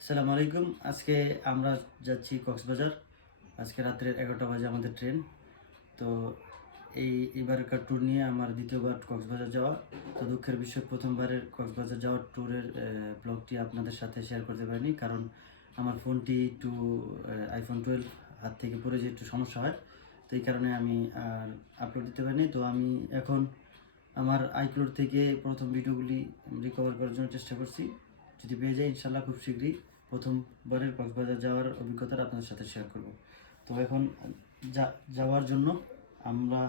আসসালামু আলাইকুম। আজকে আমরা যাচ্ছি কক্সবাজার। আজকে রাত্রে 11টা বাজে আমাদের ট্রেন। তো এবারকার ট্যুর নিয়ে আমার দ্বিতীয়বার কক্সবাজার যাওয়া। তো দুঃখের বিষয় প্রথমবারের কক্সবাজার যাওয়ার ট্যুরের ব্লগটি আপনাদের সাথে শেয়ার করতে পারিনি। কারণ আমার ফোনটি একটু iPhone 12 হাত থেকে পড়ে যেয়ে একটু সমস্যা হয়। তো এই কারণে আমি আর আপলোড দিতে পারিনি। তো আমি এখন আমার iCloud থেকে প্রথম ভিডিওগুলি রিকভার করার জন্য চেষ্টা করছি। যদি পেয়ে যাই ইনশাল্লাহ খুব শীঘ্রই প্রথমবারের কক্সবাজার যাওয়ার অভিজ্ঞতাটা আপনাদের সাথে শেয়ার করব। তো এখন যাওয়ার জন্য আমরা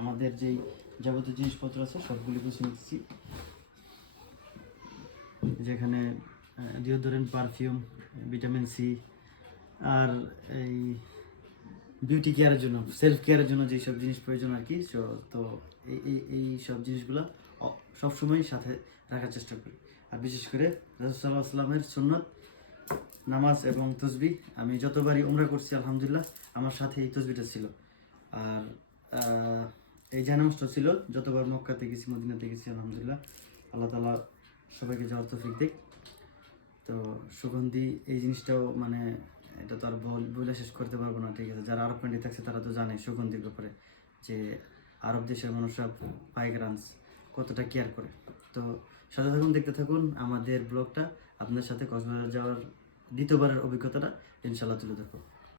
আমাদের যেই যাবতীয় জিনিসপত্র আছে সবগুলি গুছিয়ে নিচ্ছি। যেখানে ডিওডোরেন্ট, পারফিউম, ভিটামিন সি আর এই বিউটি কেয়ারের জন্য, সেলফ কেয়ারের জন্য যেই সব জিনিস প্রয়োজন আর কি। তো এই সব জিনিসগুলো সবসময় সাথে রাখার চেষ্টা করি। আর বিশেষ করে রাসূল সাল্লাল্লাহু আলাইহি ওয়াসাল্লামের সুন্নত নামাজ এবং তসবিহ, আমি যতবারই উমরা করছি আলহামদুলিল্লাহ আমার সাথে এই তসবিহটা ছিল। আর এই জানামাজটা ছিল যতবার মক্কাতে গেছি, মদিনাতে গেছি আলহামদুলিল্লাহ। আল্লাহ তাআলা সবাইকে যাওয়ার তৌফিক দেখ। তো সুগন্ধি এই জিনিসটাও মানে এটা তো আর বলে শেষ করতে পারবো না, ঠিক আছে। যারা আরব কান্ট্রি থাকছে তারা তো জানে সুগন্ধির ব্যাপারে, যে আরব দেশের মানুষরা ফ্রাগ্রান্স কতটা কেয়ার করে। তো সাথে থাকুন, দেখতে থাকুন আমাদের ব্লগটা। আপনার সাথে কক্সবাজার যাওয়ার দ্বিতীয়বারের অভিজ্ঞতাটা ইনশাল্লাহ তুলে ধরবো।